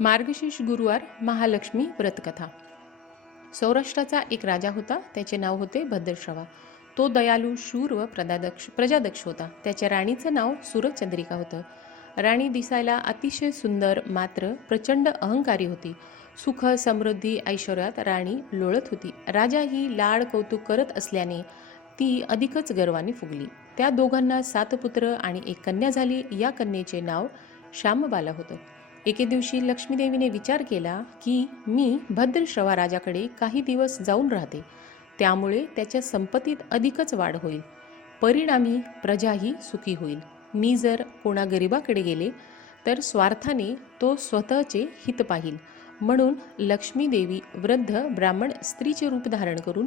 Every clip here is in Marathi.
मार्गशीर्ष गुरुवार महालक्ष्मी व्रतकथा। सौराष्ट्राचा एक राजा होता, त्याचे नाव होते भद्रश्रवा। तो दयालू, शूर व प्रजादक्ष होता। त्याच्या राणीचं नाव सूरजचंद्रिका होतं। राणी दिसायला अतिशय सुंदर, मात्र प्रचंड अहंकारी होती। सुख समृद्धी ऐश्वर्यात राणी लोळत होती। राजा ही लाड कौतुक करत असल्याने ती अधिकच गर्वाने फुगली। त्या दोघांना 7 पुत्र आणि 1 कन्या झाली। या कन्येचे नाव श्यामबाला होतं। एके दिवशी लक्ष्मीदेवीने विचार केला की मी भद्रश्रवा राजाकडे काही दिवस जाऊन राहते, त्यामुळे त्याच्या संपत्तीत अधिकच वाढ होईल, परिणामी प्रजाही सुखी होईल। मी जर कोणा गरिबाकडे गेले तर स्वार्थाने तो स्वतःचे हित पाहिल, म्हणून लक्ष्मीदेवी वृद्ध ब्राह्मण स्त्रीचे रूप धारण करून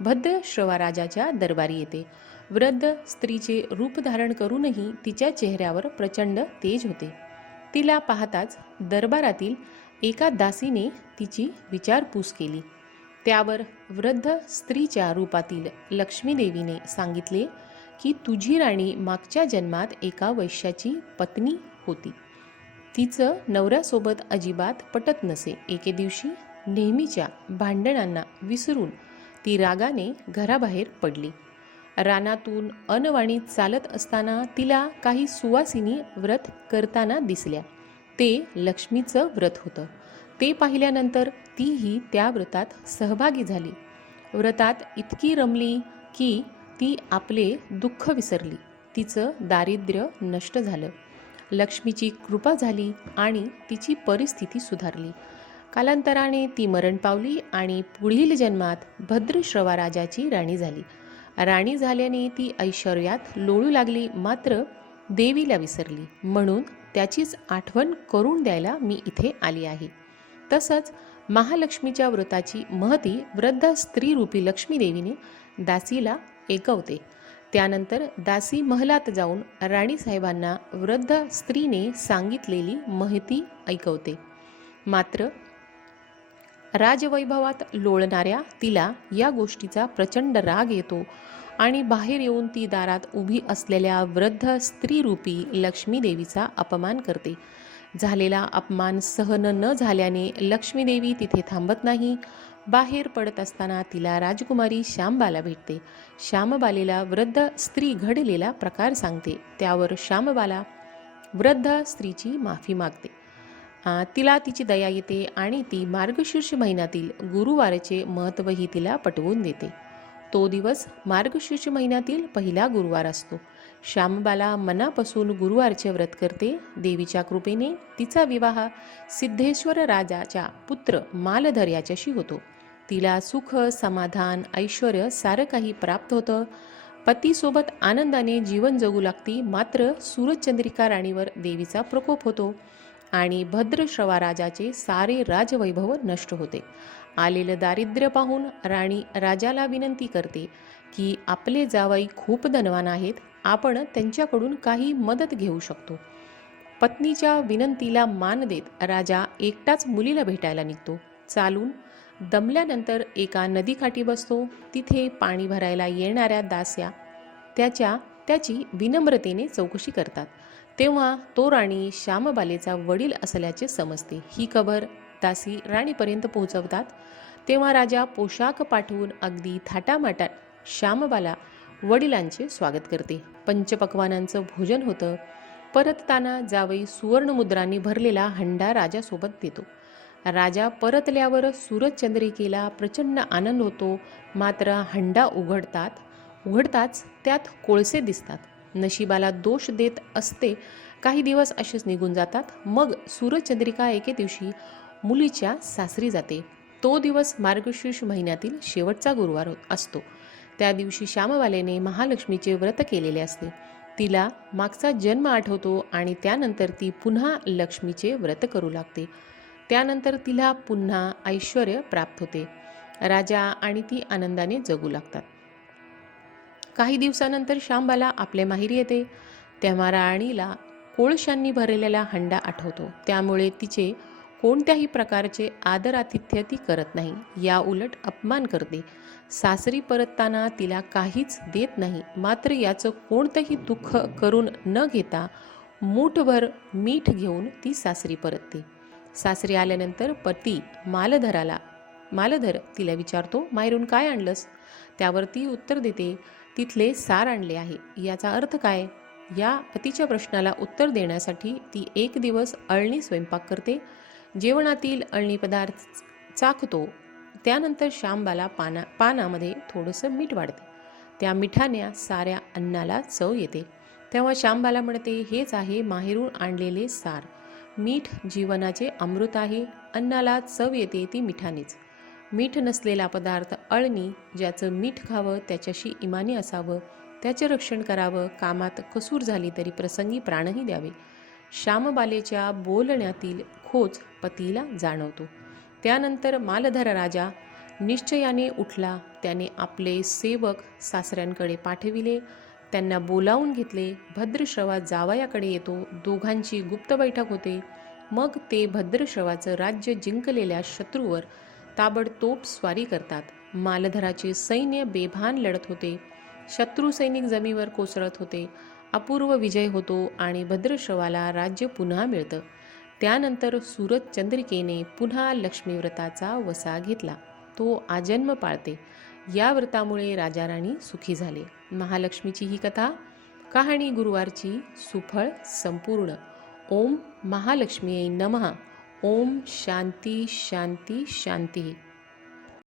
भद्रश्रवा राजाच्या दरबारी येते। वृद्ध स्त्रीचे रूप धारण करूनही तिच्या चेहऱ्यावर प्रचंड तेज होते। तिला पाहताच दरबारातील एका दासीने तिची विचारपूस केली। त्यावर वृद्ध स्त्रीच्या रूपातील लक्ष्मीदेवीने सांगितले की तुझी राणी मागच्या जन्मात एका वैश्याची पत्नी होती। तिचं नवऱ्यासोबत अजिबात पटत नसे। एके दिवशी नेहमीच्या भांडणांना विसरून ती रागाने घराबाहेर पडली। रानातून अनवाणी चालत असताना तिला काही सुवासिनी व्रत करताना दिसल्या। ते लक्ष्मीचं व्रत होतं। ते पाहिल्यानंतर तीही त्या व्रतात सहभागी झाली। व्रतात इतकी रमली की ती आपले दुःख विसरली। तिचं दारिद्र्य नष्ट झालं। लक्ष्मीची कृपा झाली आणि तिची परिस्थिती सुधारली। कालांतराने ती मरण पावली आणि पुढील जन्मात भद्रश्रवा राजाची राणी झाली। राणी झाल्याने ती ऐश्वर्यात लोळू लागली, मात्र देवीला विसरली, म्हणून त्याचीच आठवण करून द्यायला मी इथे आली आहे। तसंच महालक्ष्मीच्या व्रताची महती वृद्ध स्त्रीरूपी लक्ष्मीदेवीने दासीला ऐकवते। त्यानंतर दासी महलात जाऊन राणीसाहेबांना वृद्ध स्त्रीने सांगितलेली महती ऐकवते, मात्र राजवैभवात लोळणाऱ्या तिला या गोष्टीचा प्रचंड राग येतो आणि बाहेर येऊन ती दारात उभी असलेल्या वृद्ध स्त्रीरूपी लक्ष्मीदेवीचा अपमान करते। झालेला अपमान सहन न झाल्याने लक्ष्मीदेवी तिथे थांबत नाही। बाहेर पडत असताना तिला राजकुमारी श्यामबाला भेटते। श्यामबालेला वृद्ध स्त्री घडलेला प्रकार सांगते। त्यावर श्यामबाला वृद्ध स्त्रीची माफी मागते। तिला तिची दया येते आणि ती मार्गशीर्ष महिन्यातील गुरुवाराचे महत्त्वही तिला पटवून देते। तो दिवस मार्गशीर्ष महिन्यातील पहिला गुरुवार असतो। श्यामबाला मनापासून गुरुवारचे व्रत करते। देवीच्या कृपेने तिचा विवाह सिद्धेश्वर राजाच्या पुत्र मालधर याच्याशी होतो। तिला सुख, समाधान, ऐश्वर्य सारं काही प्राप्त होतं। पतीसोबत आनंदाने जीवन जगू लागती, मात्र सूरजचंद्रिका राणीवर देवीचा प्रकोप होतो आणि भद्रश्रवा राजाचे सारे राजवैभव नष्ट होते। आलेलं दारिद्र्य पाहून राणी राजाला विनंती करते की आपले जावई खूप धनवान आहेत, आपण त्यांच्याकडून काही मदत घेऊ शकतो। पत्नीच्या विनंतीला मान देत राजा एकटाच मुलीला भेटायला निघतो। चालून दमल्यानंतर एका नदीकाठी बसतो। तिथे पाणी भरायला येणाऱ्या दास्या त्याची विनम्रतेने चौकशी करतात। तेव्हा तो राणी श्यामबालेचा वडील असल्याचे समजते। ही खबर दासी राणीपर्यंत पोहोचवतात। तेव्हा राजा पोशाख पाठवून अगदी थाटामाटात श्यामबाला वडिलांचे स्वागत करते। पंचपक्वानांचं भोजन होतं। परतताना जावई सुवर्णमुद्रांनी भरलेला हंडा राजासोबत देतो। राजा परतल्यावर सूरजचंद्रिकेला प्रचंड आनंद होतो, मात्र हंडा उघडताच त्यात कोळसे दिसतात। नशिबाला दोष देत असते। काही दिवस असेच निघून जातात। मग सूरजचंद्रिका एके दिवशी मुलीच्या सासरी जाते। तो दिवस मार्गशीर्ष महिन्यातील शेवटचा गुरुवार असतो। त्या दिवशी श्यामबालेने महालक्ष्मीचे व्रत केलेले असते। तिला मागचा जन्म आठवतो आणि त्यानंतर ती पुन्हा लक्ष्मीचे व्रत करू लागते। त्यानंतर तिला पुन्हा ऐश्वर्य प्राप्त होते। राजा आणि ती आनंदाने जगू लागतात। काही दिवसानंतर श्यामबाला आपल्या माहेरी येते। तेव्हा राणीला कोळशांनी भरलेला हंडा आठवतो, त्यामुळे तिचे कोणत्याही प्रकारचे आदरातिथ्य ती करत नाही, या उलट अपमान करते। सासरी परतताना तिला काहीच देत नाही, मात्र याचं कोणतंही दुःख करून न घेता मूठभर मीठ घेऊन ती सासरी परतते। सासरी आल्यानंतर पती मालधर तिला विचारतो, माहेरून काय आणलंस? त्यावर ती उत्तर देते, तिथले सार आणले आहे. याचा अर्थ काय? या पतीच्या प्रश्नाला उत्तर देण्यासाठी ती एक दिवस अळणी स्वयंपाक करते. जेवणातील अळणी पदार्थ चाखतो. त्यानंतर शांबाला पानामध्ये थोडंसं मीठ वाढते. त्या मिठाने साऱ्या अन्नाला चव येते. तेव्हा शांबाला म्हणते, हेच आहे माहेरून आणलेले सार. मीठ जीवनाचे अमृत आहे. अन्नाला चव येते ती मिठानेच. मीठ नसलेला पदार्थ अळणी. ज्याचं मीठ खावं त्याच्याशी इमानी असावं, त्याचे रक्षण करावं. कामात कसूर झाली तरी प्रसंगी प्राणही द्यावे. श्यामबालेच्या बोलण्यातील खोच पतीला जाणवतो. त्यानंतर मालधर राजा निश्चयाने उठला. त्याने आपले सेवक सासऱ्यांकडे पाठविले. त्यांना बोलावून घेतले. भद्रश्रवा जावयाकडे येतो. दोघांची गुप्त बैठक होते. मग ते भद्रश्रवाचं राज्य जिंकलेल्या शत्रूवर ताबडतोब स्वारी करतात. मालधराचे सैन्य बेभान लढत होते. शत्रू सैनिक जमिनीवर कोसळत होते. अपूर्व विजय होतो आणि भद्रश्रवाला राज्य पुन्हा मिळतं. त्यानंतर सूरज चंद्रिकेने पुन्हा लक्ष्मीव्रताचा वसा घेतला. तो आजन्म पाळते. या व्रतामुळे राजा राणी सुखी झाले. महालक्ष्मीची ही कहाणी गुरुवारची सुफळ संपूर्ण. ओम महालक्ष्मीये नमः. ओम शांती शांती शांती.